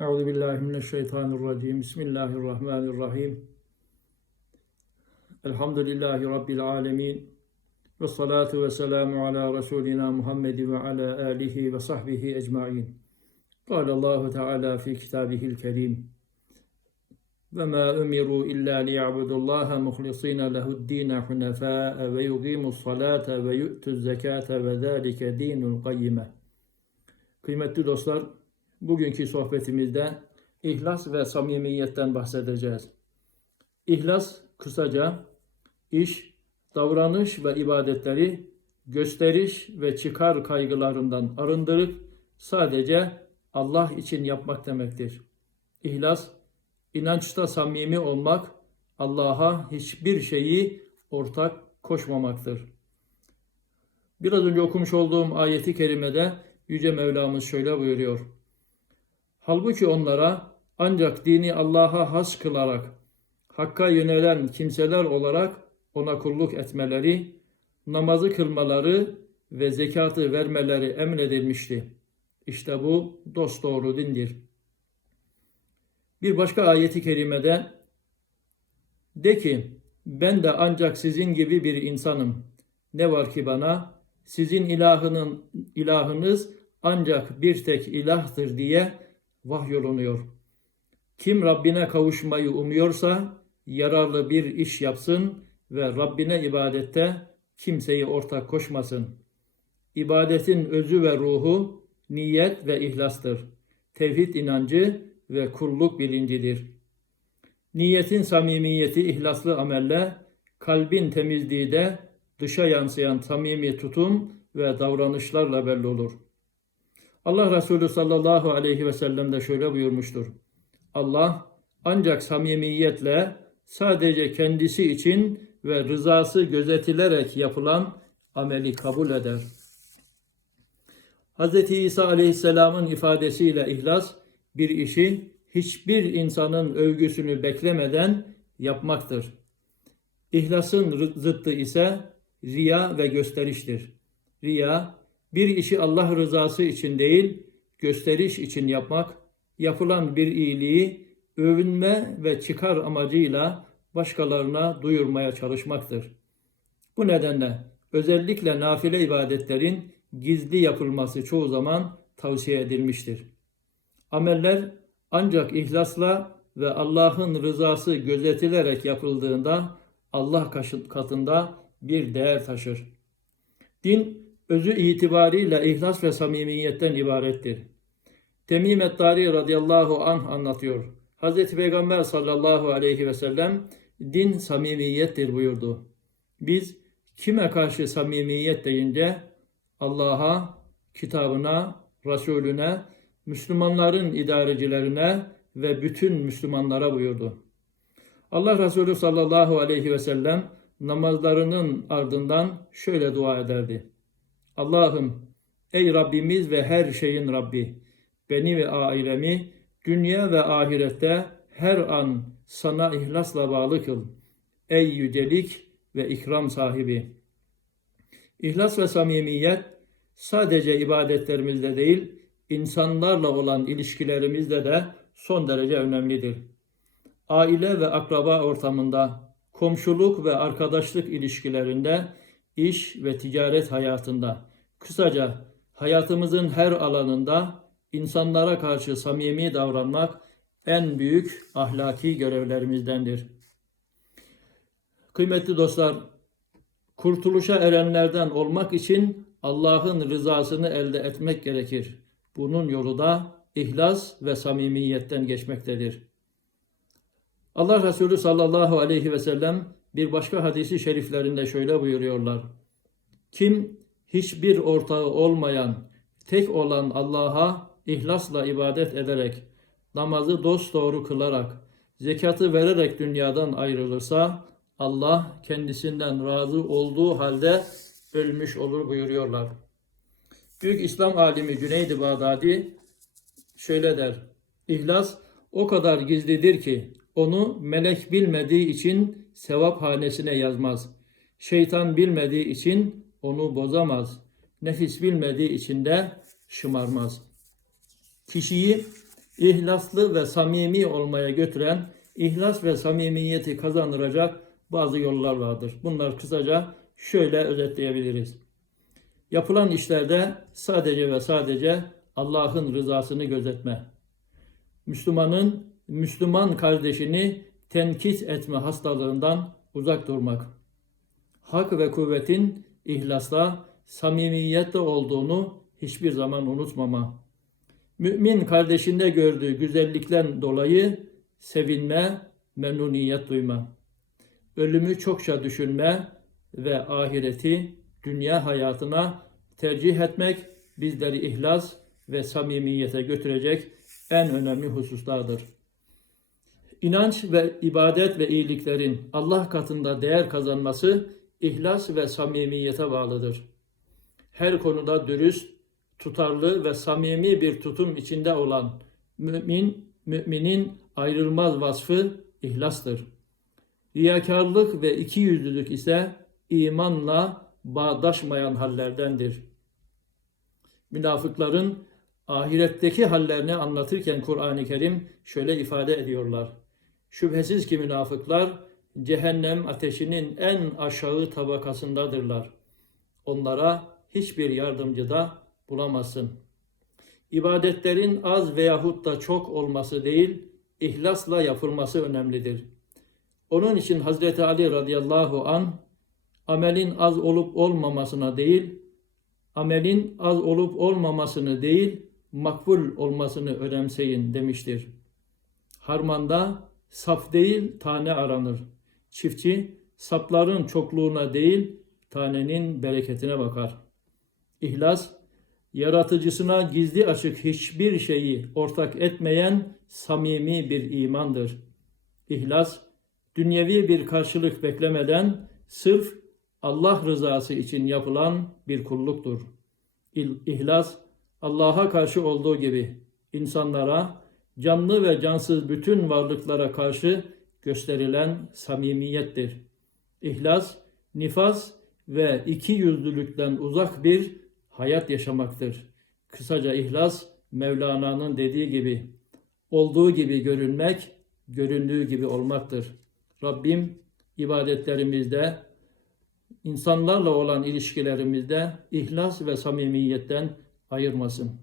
أعوذ بالله من الشيطان الرجيم. بسم الله الرحمن الرحيم. الحمد لله رب العالمين والصلاة والسلام على رسولنا محمد وعلى آله وصحبه أجمعين. قال الله تعالى في كتابه الكريم وما أمروا إلا ليعبدوا الله مخلصين له الدين حنفاء ويقيموا الصلاة ويؤتوا الزكاة وذلك دين القيمة. Kıymetli dostlar, bugünkü sohbetimizde ihlas ve samimiyetten bahsedeceğiz. İhlas kısaca iş, davranış ve ibadetleri gösteriş ve çıkar kaygılarından arındırıp sadece Allah için yapmak demektir. İhlas, inançta samimi olmak, Allah'a hiçbir şeyi ortak koşmamaktır. Biraz önce okumuş olduğum ayeti kerimede Yüce Mevlamız şöyle buyuruyor. Halbuki onlara ancak dini Allah'a has kılarak Hakk'a yönelen kimseler olarak ona kulluk etmeleri, namazı kılmaları ve zekatı vermeleri emredilmişti. İşte bu dosdoğru dindir. Bir başka ayeti kerimede de ki ben de ancak sizin gibi bir insanım. Ne var ki bana sizin ilahının ilahınız ancak bir tek ilahtır diye vahyolunuyor. Kim Rabbine kavuşmayı umuyorsa yararlı bir iş yapsın ve Rabbine ibadette kimseyi ortak koşmasın. İbadetin özü ve ruhu niyet ve ihlastır. Tevhid inancı ve kulluk bilincidir. Niyetin samimiyeti ihlaslı amelle, kalbin temizliği de dışa yansıyan samimi tutum ve davranışlarla belli olur. Allah Resulü sallallahu aleyhi ve sellem de şöyle buyurmuştur. Allah ancak samimiyetle sadece kendisi için ve rızası gözetilerek yapılan ameli kabul eder. Hz. İsa aleyhisselamın ifadesiyle ihlas bir işi hiçbir insanın övgüsünü beklemeden yapmaktır. İhlasın zıttı ise riya ve gösteriştir. Riya, bir işi Allah rızası için değil, gösteriş için yapmak, yapılan bir iyiliği övünme ve çıkar amacıyla başkalarına duyurmaya çalışmaktır. Bu nedenle özellikle nafile ibadetlerin gizli yapılması çoğu zaman tavsiye edilmiştir. Ameller ancak ihlasla ve Allah'ın rızası gözetilerek yapıldığında Allah katında bir değer taşır. Din özü itibariyle ihlas ve samimiyetten ibarettir. Temim Ettari radıyallahu anh anlatıyor. Hz. Peygamber sallallahu aleyhi ve sellem din samimiyettir buyurdu. Biz kime karşı samimiyet deyince Allah'a, kitabına, Resulüne, Müslümanların idarecilerine ve bütün Müslümanlara buyurdu. Allah Resulü sallallahu aleyhi ve sellem namazlarının ardından şöyle dua ederdi. Allah'ım ey Rabbimiz ve her şeyin Rabbi beni ve ailemi dünya ve ahirette her an sana ihlasla bağlı kıl. Ey yücelik ve ikram sahibi. İhlas ve samimiyet sadece ibadetlerimizde değil, insanlarla olan ilişkilerimizde de son derece önemlidir. Aile ve akraba ortamında, komşuluk ve arkadaşlık ilişkilerinde, iş ve ticaret hayatında, kısaca hayatımızın her alanında insanlara karşı samimi davranmak en büyük ahlaki görevlerimizdendir. Kıymetli dostlar, kurtuluşa erenlerden olmak için Allah'ın rızasını elde etmek gerekir. Bunun yolu da ihlas ve samimiyetten geçmektedir. Allah Resulü sallallahu aleyhi ve sellem bir başka hadisi şeriflerinde şöyle buyuruyorlar. Kim hiçbir ortağı olmayan, tek olan Allah'a ihlasla ibadet ederek, namazı dosdoğru kılarak, zekatı vererek dünyadan ayrılırsa, Allah kendisinden razı olduğu halde ölmüş olur buyuruyorlar. Büyük İslam alimi Cüneyd-i Bağdadi şöyle der. İhlas o kadar gizlidir ki onu melek bilmediği için sevap hanesine yazmaz. Şeytan bilmediği için onu bozamaz. Nefis bilmediği için de şımarmaz. Kişiyi ihlaslı ve samimi olmaya götüren, ihlas ve samimiyeti kazandıracak bazı yollar vardır. Bunlar kısaca şöyle özetleyebiliriz. Yapılan işlerde sadece ve sadece Allah'ın rızasını gözetme. Müslümanın Müslüman kardeşini tenkit etme hastalığından uzak durmak. Hak ve kuvvetin ihlasla, samimiyette olduğunu hiçbir zaman unutmama. Mümin kardeşinde gördüğü güzellikten dolayı sevinme, memnuniyet duyma. Ölümü çokça düşünme ve ahireti dünya hayatına tercih etmek bizleri ihlas ve samimiyete götürecek en önemli hususlardır. İnanç ve ibadet ve iyiliklerin Allah katında değer kazanması ihlas ve samimiyete bağlıdır. Her konuda dürüst, tutarlı ve samimi bir tutum içinde olan mümin, müminin ayrılmaz vasfı ihlastır. Riyakarlık ve ikiyüzlülük ise imanla bağdaşmayan hallerdendir. Münafıkların ahiretteki hallerini anlatırken Kur'an-ı Kerim şöyle ifade ediyorlar. Şüphesiz ki münafıklar cehennem ateşinin en aşağı tabakasındadırlar. Onlara hiçbir yardımcı da bulamazsın. İbadetlerin az veyahut da çok olması değil, ihlasla yapılması önemlidir. Onun için Hazreti Ali radıyallahu an amelin az olup olmamasına değil, amelin az olup olmamasını değil, makbul olmasını önemseyin demiştir. Harmanda sap değil tane aranır. Çiftçi sapların çokluğuna değil tanenin bereketine bakar. İhlas, yaratıcısına gizli açık hiçbir şeyi ortak etmeyen samimi bir imandır. İhlas, dünyevi bir karşılık beklemeden sırf Allah rızası için yapılan bir kulluktur. İhlas, Allah'a karşı olduğu gibi insanlara, canlı ve cansız bütün varlıklara karşı gösterilen samimiyettir. İhlas, nifas ve iki yüzlülükten uzak bir hayat yaşamaktır. Kısaca ihlas, Mevlana'nın dediği gibi, olduğu gibi görünmek, göründüğü gibi olmaktır. Rabbim ibadetlerimizde, insanlarla olan ilişkilerimizde ihlas ve samimiyetten ayırmasın.